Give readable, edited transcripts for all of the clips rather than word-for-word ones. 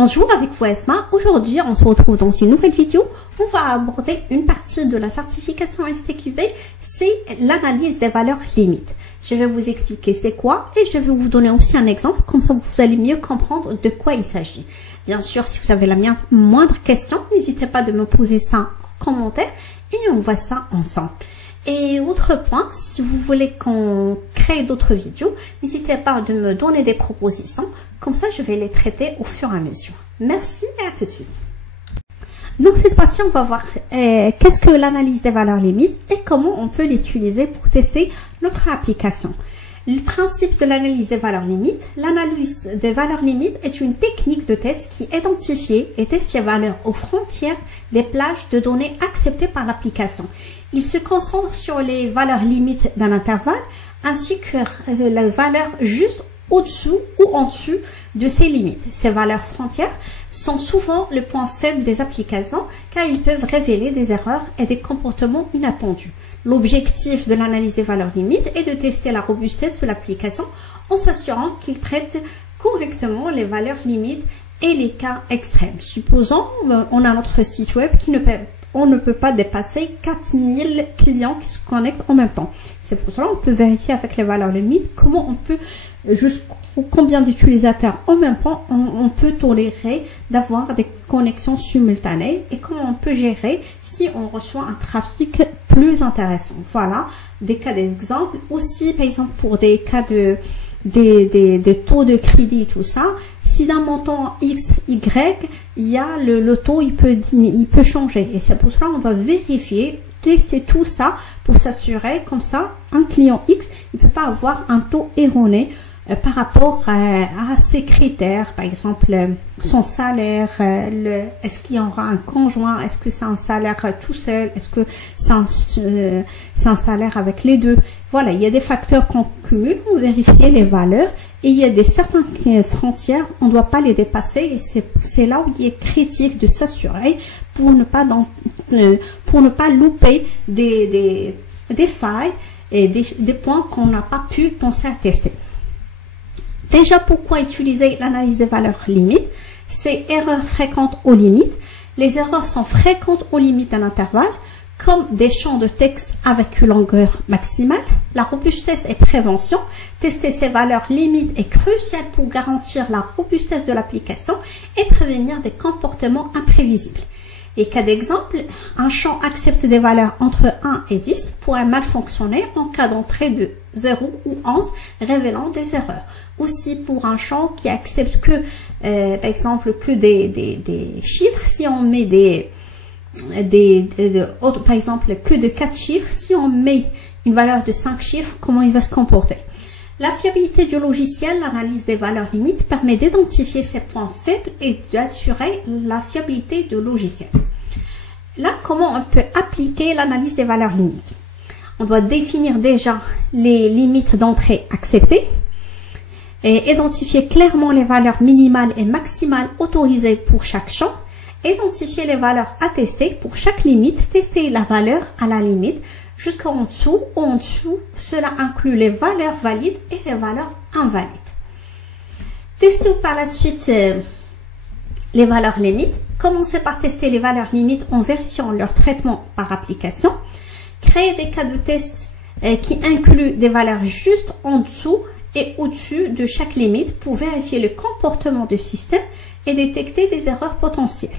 Bonjour, avec vous Esma. Aujourd'hui, on se retrouve dans une nouvelle vidéo. On va aborder une partie de la certification STQB, c'est l'analyse des valeurs limites. Je vais vous expliquer c'est quoi et je vais vous donner aussi un exemple, comme ça vous allez mieux comprendre de quoi il s'agit. Bien sûr, si vous avez la moindre question, n'hésitez pas de me poser ça en commentaire et on voit ça ensemble. Et autre point, si vous voulez qu'on crée d'autres vidéos, n'hésitez pas de me donner des propositions. Comme ça, je vais les traiter au fur et à mesure. Merci et à tout de suite. Donc, cette partie, on va voir qu'est-ce que l'analyse des valeurs limites et comment on peut l'utiliser pour tester notre application. Le principe de l'analyse des valeurs limites. L'analyse des valeurs limites est une technique de test qui identifie et teste les valeurs aux frontières des plages de données acceptées par l'application. Il se concentre sur les valeurs limites d'un intervalle ainsi que la valeur juste au-dessous ou en dessous de ces limites. Ces valeurs frontières sont souvent le point faible des applications car ils peuvent révéler des erreurs et des comportements inattendus. L'objectif de l'analyse des valeurs limites est de tester la robustesse de l'application en s'assurant qu'il traite correctement les valeurs limites et les cas extrêmes. Supposons on a notre site web qui on ne peut pas dépasser 4000 clients qui se connectent en même temps. C'est pour cela qu'on peut vérifier avec les valeurs limites comment on peut, jusqu'au combien d'utilisateurs en même temps on peut tolérer d'avoir des connexions simultanées et comment on peut gérer si on reçoit un trafic plus intéressant. Voilà des cas d'exemple. Aussi, par exemple, pour des cas des taux de crédit, tout ça, si d'un montant X, Y, il y a le taux, il peut changer. Et c'est pour cela qu'on va vérifier, tester tout ça pour s'assurer, comme ça, un client X, il peut pas avoir un taux erroné par rapport à ses critères, par exemple son salaire, est-ce qu'il y aura un conjoint, est-ce que c'est un salaire tout seul, est-ce que c'est un salaire avec les deux. Voilà, il y a des facteurs qu'on cumule, on vérifie les valeurs et il y a des certaines frontières, on ne doit pas les dépasser et c'est là où il est critique de s'assurer pour ne pas louper des failles et des points qu'on n'a pas pu penser à tester. Déjà, pourquoi utiliser l'analyse des valeurs limites? C'est erreurs fréquentes aux limites. Les erreurs sont fréquentes aux limites d'un intervalle, comme des champs de texte avec une longueur maximale. La robustesse et prévention. Tester ces valeurs limites est crucial pour garantir la robustesse de l'application et prévenir des comportements imprévisibles. Et cas d'exemple, un champ accepte des valeurs entre 1 et 10 pourrait mal fonctionner en cas d'entrée de 0 ou 11 révélant des erreurs. Aussi pour un champ qui accepte que, par exemple, que des chiffres, si on met par exemple, que de 4 chiffres, si on met une valeur de 5 chiffres, comment il va se comporter? La fiabilité du logiciel, l'analyse des valeurs limites, permet d'identifier ces points faibles et d'assurer la fiabilité du logiciel. Là, comment on peut appliquer l'analyse des valeurs limites? On doit définir déjà les limites d'entrée acceptées et identifier clairement les valeurs minimales et maximales autorisées pour chaque champ. Identifier les valeurs à tester pour chaque limite, tester la valeur à la limite jusqu'en dessous ou en dessous. Cela inclut les valeurs valides et les valeurs invalides. Tester par la suite les valeurs limites. Commencez par tester les valeurs limites en vérifiant leur traitement par application. Créer des cas de test qui incluent des valeurs juste en dessous et au-dessus de chaque limite pour vérifier le comportement du système et détecter des erreurs potentielles.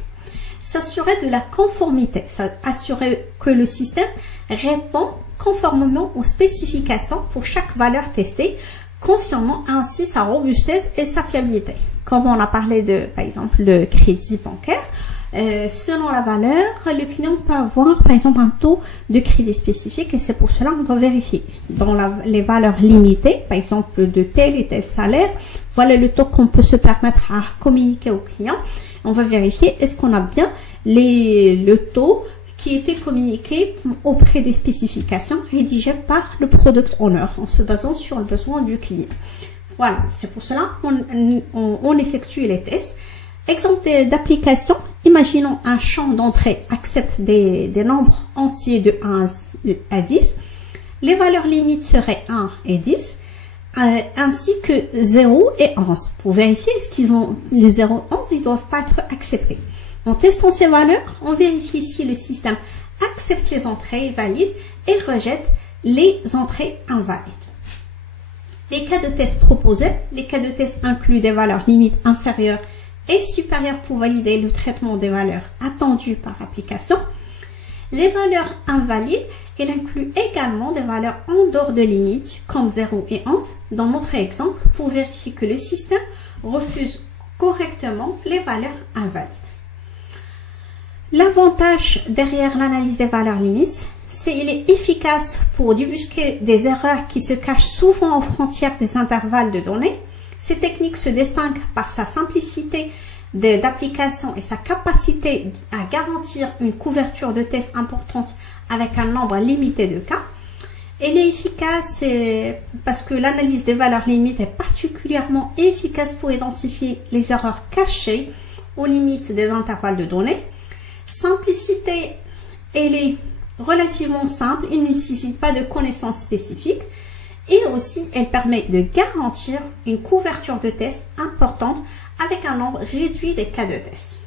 S'assurer de la conformité, assurer que le système répond conformément aux spécifications pour chaque valeur testée, confirmant ainsi sa robustesse et sa fiabilité. Comme on a parlé de, par exemple, le crédit bancaire, selon la valeur, le client peut avoir, par exemple, un taux de crédit spécifique et c'est pour cela qu'on doit vérifier. Dans les valeurs limitées, par exemple, de tel et tel salaire, voilà le taux qu'on peut se permettre à communiquer au client. On va vérifier est-ce qu'on a bien le taux qui était communiqué auprès des spécifications rédigées par le product owner en se basant sur le besoin du client. Voilà, c'est pour cela qu'on effectue les tests. Exemple d'application, imaginons un champ d'entrée accepte des nombres entiers de 1 à 10. Les valeurs limites seraient 1 et 10. ainsi que 0 et 11. Pour vérifier est-ce qu'ils ont le 0 et 11, ils ne doivent pas être acceptés. En testant ces valeurs, on vérifie si le système accepte les entrées valides et rejette les entrées invalides. Les cas de test proposés, les cas de test incluent des valeurs limites inférieures et supérieures pour valider le traitement des valeurs attendues par l'application. Les valeurs invalides, il inclut également des valeurs en dehors de limites, comme 0 et 11, dans notre exemple, pour vérifier que le système refuse correctement les valeurs invalides. L'avantage derrière l'analyse des valeurs limites, c'est qu'il est efficace pour débusquer des erreurs qui se cachent souvent aux frontières des intervalles de données. Cette technique se distingue par sa simplicité d'application et sa capacité à garantir une couverture de test importante avec un nombre limité de cas. Elle est efficace parce que l'analyse des valeurs limites est particulièrement efficace pour identifier les erreurs cachées aux limites des intervalles de données. Simplicité, elle est relativement simple, il ne nécessite pas de connaissances spécifiques et aussi elle permet de garantir une couverture de test importante avec un nombre réduit des cas de test.